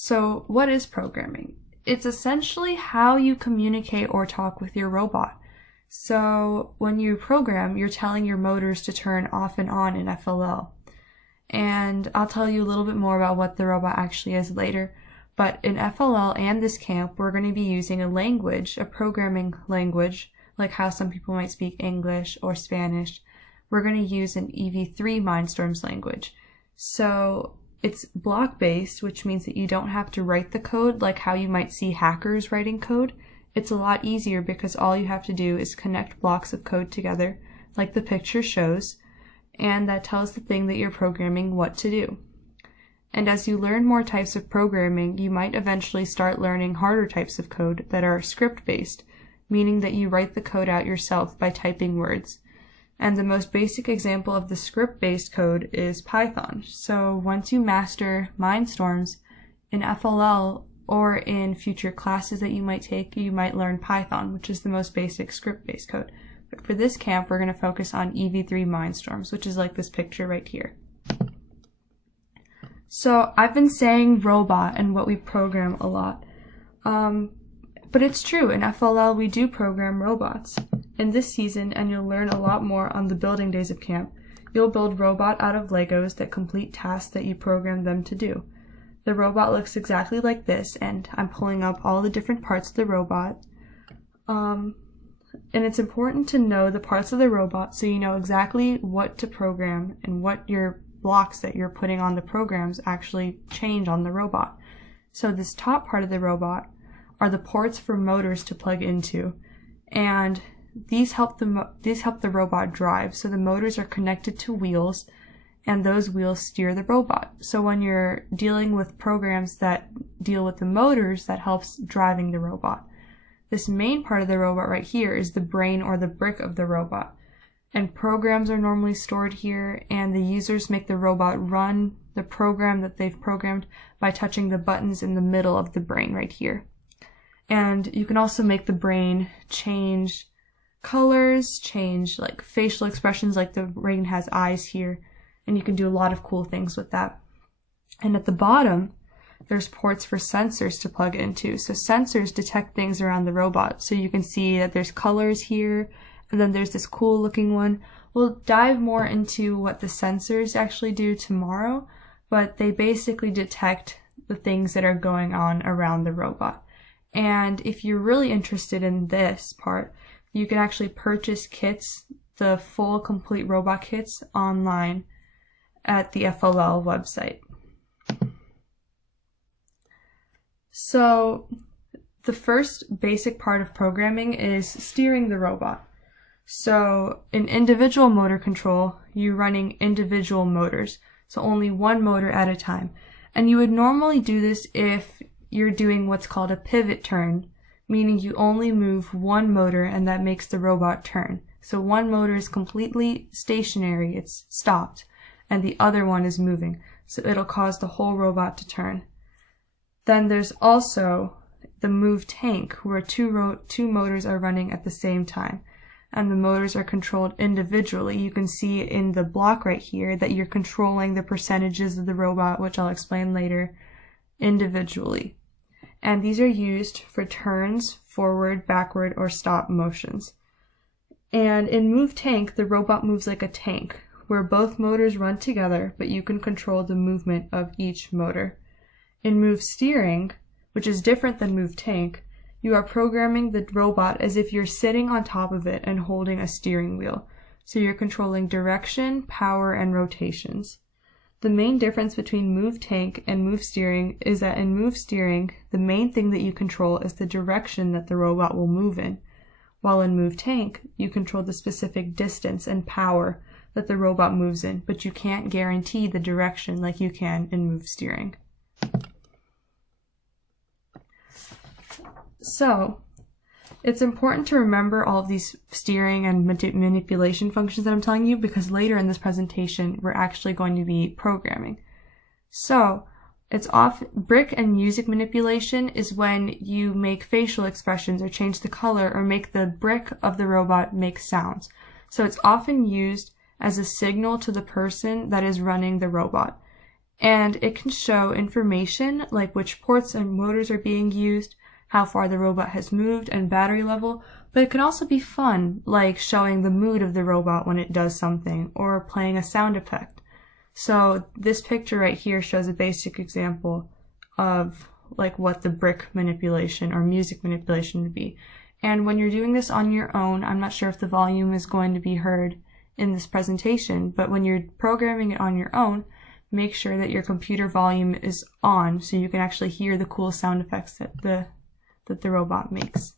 So what is programming? It's essentially how you communicate or talk with your robot. So when you program, you're telling your motors to turn off and on in FLL. And I'll tell you a little bit more about what the robot actually is later. But in FLL and this camp, we're going to be using a language, a programming language, like how some people might speak English or Spanish. We're going to use an EV3 Mindstorms language. So it's block-based, which means that you don't have to write the code like how you might see hackers writing code. It's a lot easier because all you have to do is connect blocks of code together, like the picture shows, and that tells the thing that you're programming what to do. And as you learn more types of programming, you might eventually start learning harder types of code that are script-based, meaning that you write the code out yourself by typing words. And the most basic example of the script-based code is Python. So once you master Mindstorms in FLL or in future classes that you might take, you might learn Python, which is the most basic script-based code. But for this camp, we're going to focus on EV3 Mindstorms, which is like this picture right here. So I've been saying robot and what we program a lot. But it's true, in FLL we do program robots. In this season, and you'll learn a lot more on the building days of camp, you'll build robot out of Legos that complete tasks that you program them to do. The robot looks exactly like this, and I'm pulling up all the different parts of the robot. And it's important to know the parts of the robot so you know exactly what to program and what your blocks that you're putting on the programs actually change on the robot. So this top part of the robot are the ports for motors to plug into, and these help the robot drive. So the motors are connected to wheels, and those wheels steer the robot. So when you're dealing with programs that deal with the motors, that helps driving the robot. This main part of the robot right here is the brain or the brick of the robot. And programs are normally stored here, and the users make the robot run the program that they've programmed by touching the buttons in the middle of the brain right here. And you can also make the brain change colors, change like facial expressions, like the brain has eyes here, and you can do a lot of cool things with that. And at the bottom, there's ports for sensors to plug into. So sensors detect things around the robot. So you can see that there's colors here, and then there's this cool looking one. We'll dive more into what the sensors actually do tomorrow, but they basically detect the things that are going on around the robot. And if you're really interested in this part, you can actually purchase kits, the full complete robot kits, online at the FLL website. So the first basic part of programming is steering the robot. So in individual motor control, you're running individual motors, so only one motor at a time. And you would normally do this if you're doing what's called a pivot turn, meaning you only move one motor and that makes the robot turn. So one motor is completely stationary, it's stopped, and the other one is moving. So it'll cause the whole robot to turn. Then there's also the move tank, where two motors are running at the same time, and the motors are controlled individually. You can see in the block right here that you're controlling the percentages of the robot, which I'll explain later, individually. And these are used for turns, forward, backward, or stop motions. And in Move Tank, the robot moves like a tank, where both motors run together, but you can control the movement of each motor. In Move Steering, which is different than Move Tank, you are programming the robot as if you're sitting on top of it and holding a steering wheel. So you're controlling direction, power, and rotations. The main difference between Move Tank and Move Steering is that in Move Steering, the main thing that you control is the direction that the robot will move in, while in Move Tank, you control the specific distance and power that the robot moves in, but you can't guarantee the direction like you can in Move Steering. So, it's important to remember all of these steering and manipulation functions that I'm telling you, because later in this presentation, we're actually going to be programming. So, brick and music manipulation is when you make facial expressions or change the color or make the brick of the robot make sounds. So it's often used as a signal to the person that is running the robot. And it can show information like which ports and motors are being used, how far the robot has moved, and battery level. But it can also be fun, like showing the mood of the robot when it does something, or playing a sound effect. So this picture right here shows a basic example of like what the brick manipulation or music manipulation would be. And when you're doing this on your own, I'm not sure if the volume is going to be heard in this presentation, but when you're programming it on your own, make sure that your computer volume is on so you can actually hear the cool sound effects that the robot makes.